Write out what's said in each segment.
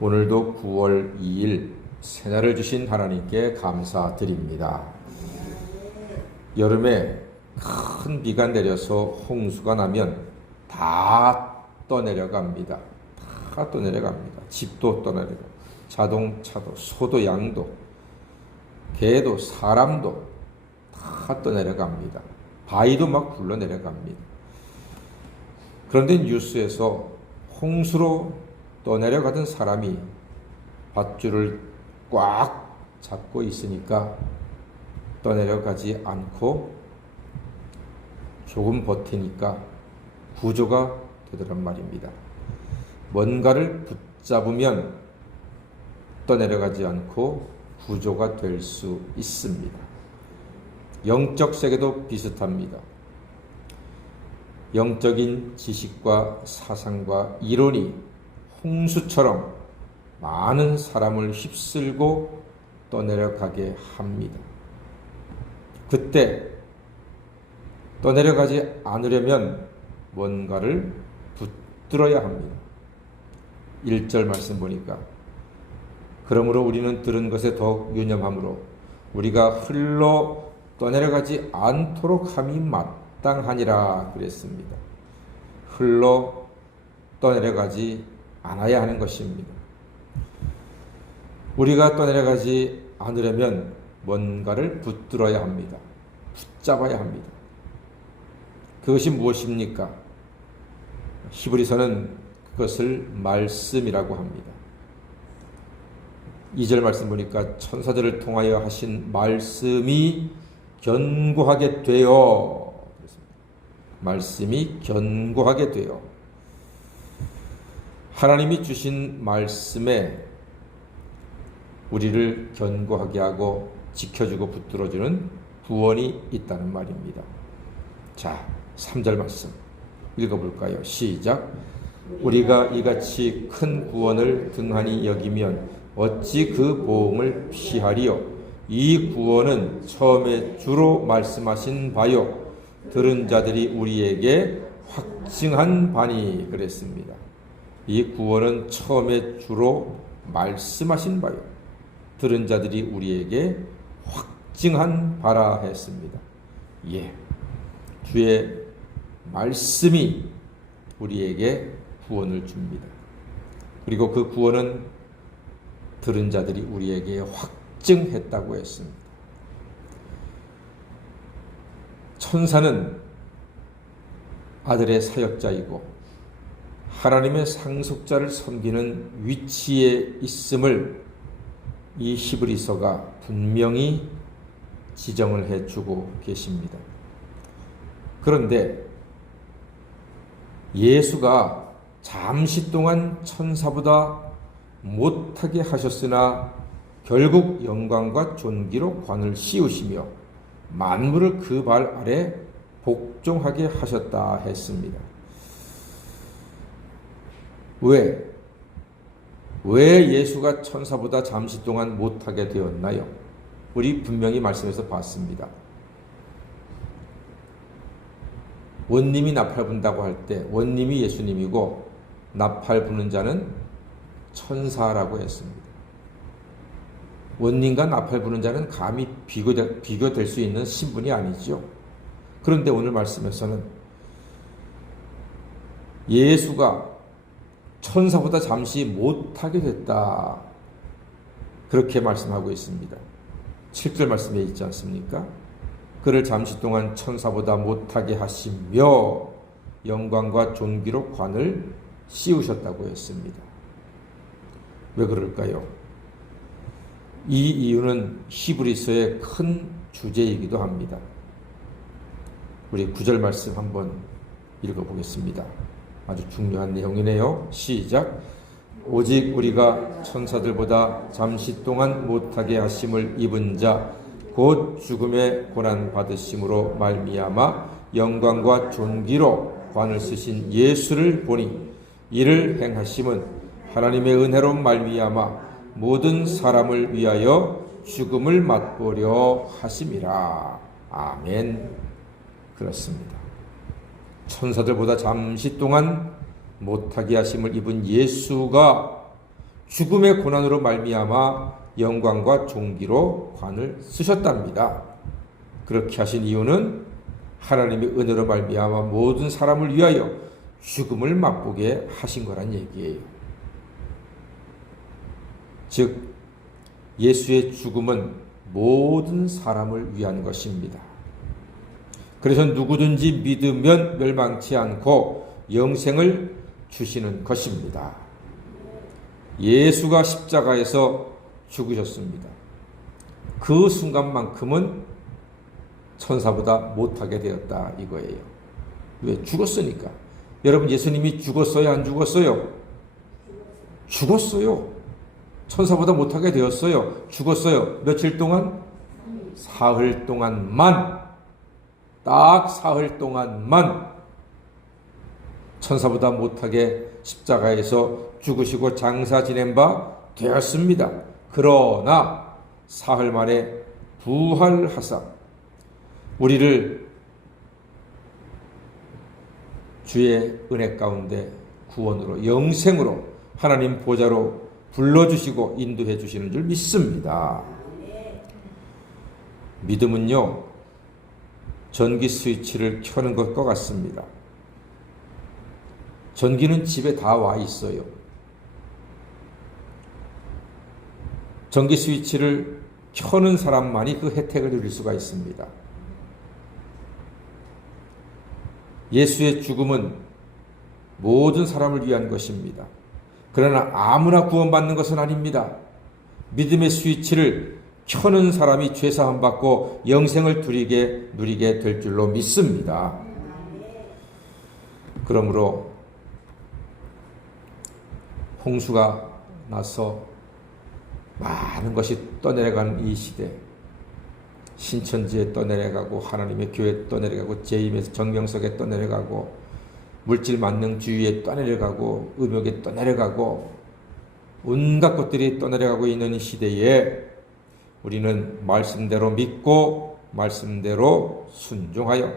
오늘도 9월 2일 새날을 주신 하나님께 감사드립니다. 여름에 큰 비가 내려서 홍수가 나면 다 떠내려갑니다. 다 떠내려갑니다. 집도 떠내려가고 자동차도 소도 양도 개도 사람도 다 떠내려갑니다. 바위도 막 굴러내려갑니다. 그런데 뉴스에서 홍수로 떠내려가던 사람이 밧줄을 꽉 잡고 있으니까 떠내려가지 않고 조금 버티니까 구조가 되더란 말입니다. 뭔가를 붙잡으면 떠내려가지 않고 구조가 될 수 있습니다. 영적 세계도 비슷합니다. 영적인 지식과 사상과 이론이 홍수처럼 많은 사람을 휩쓸고 떠내려가게 합니다. 그때 떠내려가지 않으려면 뭔가를 붙들어야 합니다. 1절 말씀 보니까 그러므로 우리는 들은 것에 더욱 유념하므로 우리가 흘러 떠내려가지 않도록 함이 마땅하니라 그랬습니다. 흘러 떠내려가지 않아야 하는 것입니다. 우리가 떠내려가지 않으려면 뭔가를 붙들어야 합니다. 붙잡아야 합니다. 그것이 무엇입니까? 히브리서는 그것을 말씀이라고 합니다. 2절 말씀 보니까 천사들을 통하여 하신 말씀이 견고하게 되어, 말씀이 견고하게 되어, 하나님이 주신 말씀에 우리를 견고하게 하고 지켜주고 붙들어주는 구원이 있다는 말입니다. 자, 3절 말씀 읽어볼까요? 시작. 우리가 이같이 큰 구원을 등한히 여기면 어찌 그 보응을 피하리요? 이 구원은 처음에 주로 말씀하신 바요. 들은 자들이 우리에게 확증한 바니 그랬습니다. 이 구원은 처음에 주로 말씀하신 바요. 들은 자들이 우리에게 확증한 바라 했습니다. 예, 주의 말씀이 우리에게 구원을 줍니다. 그리고 그 구원은 들은 자들이 우리에게 확증했다고 했습니다. 천사는 아들의 사역자이고 하나님의 상속자를 섬기는 위치에 있음을 이 히브리서가 분명히 지정을 해주고 계십니다. 그런데 예수가 잠시 동안 천사보다 못하게 하셨으나 결국 영광과 존귀로 관을 씌우시며 만물을 그 발 아래 복종하게 하셨다 했습니다. 왜 예수가 천사보다 잠시 동안 못하게 되었나요? 우리 분명히 말씀에서 봤습니다. 원님이 나팔 분다고 할 때 원님이 예수님이고 나팔 부는 자는 천사라고 했습니다. 원님과 나팔 부는 자는 감히 비교될 수 있는 신분이 아니죠. 그런데 오늘 말씀에서는 예수가 천사보다 잠시 못하게 됐다. 그렇게 말씀하고 있습니다. 7절 말씀에 있지 않습니까? 그를 잠시 동안 천사보다 못하게 하시며 영광과 존귀로 관을 씌우셨다고 했습니다. 왜 그럴까요? 이 이유는 히브리서의 큰 주제이기도 합니다. 우리 9절 말씀 한번 읽어보겠습니다. 아주 중요한 내용이네요. 시작. 오직 우리가 천사들보다 잠시 동안 못하게 하심을 입은 자 곧 죽음의 고난 받으심으로 말미암아 영광과 존귀로 관을 쓰신 예수를 보니 이를 행하심은 하나님의 은혜로 말미암아 모든 사람을 위하여 죽음을 맛보려 하심이라. 아멘. 그렇습니다. 천사들보다 잠시 동안 못하게 하심을 입은 예수가 죽음의 고난으로 말미암아 영광과 존귀로 관을 쓰셨답니다. 그렇게 하신 이유는 하나님의 은혜로 말미암아 모든 사람을 위하여 죽음을 맛보게 하신 거란 얘기예요. 즉 예수의 죽음은 모든 사람을 위한 것입니다. 그래서 누구든지 믿으면 멸망치 않고 영생을 주시는 것입니다. 예수가 십자가에서 죽으셨습니다. 그 순간만큼은 천사보다 못하게 되었다 이거예요. 왜? 죽었으니까. 여러분, 예수님이 죽었어요? 안 죽었어요? 죽었어요. 천사보다 못하게 되었어요. 죽었어요. 며칠 동안? 사흘 동안만, 딱 사흘 동안만 천사보다 못하게 십자가에서 죽으시고 장사 지낸 바 되었습니다. 그러나 사흘 만에 부활하사 우리를 주의 은혜 가운데 구원으로, 영생으로 하나님 보좌로 불러주시고 인도해 주시는 줄 믿습니다. 믿음은요, 전기 스위치를 켜는 것과 같습니다. 전기는 집에 다 와 있어요. 전기 스위치를 켜는 사람만이 그 혜택을 누릴 수가 있습니다. 예수의 죽음은 모든 사람을 위한 것입니다. 그러나 아무나 구원받는 것은 아닙니다. 믿음의 스위치를 켜는 사람이 죄사함 받고 영생을 누리게 될 줄로 믿습니다. 그러므로 홍수가 나서 많은 것이 떠내려가는 이 시대, 신천지에 떠내려가고 하나님의 교회에 떠내려가고 재임에서 정명석에 떠내려가고 물질 만능주의에 떠내려가고 음욕에 떠내려가고 온갖 것들이 떠내려가고 있는 이 시대에 우리는 말씀대로 믿고 말씀대로 순종하여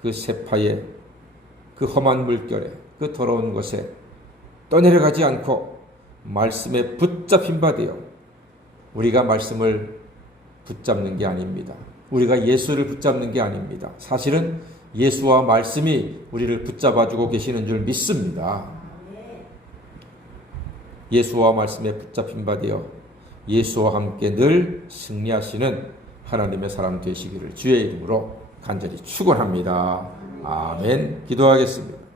그 세파에, 그 험한 물결에, 그 더러운 것에 떠내려가지 않고 말씀에 붙잡힌 바 되어, 우리가 말씀을 붙잡는 게 아닙니다. 우리가 예수를 붙잡는 게 아닙니다. 사실은 예수와 말씀이 우리를 붙잡아주고 계시는 줄 믿습니다. 예수와 말씀에 붙잡힌 바 되어 예수와 함께 늘 승리하시는 하나님의 사람 되시기를 주의 이름으로 간절히 축원합니다. 아멘. 기도하겠습니다.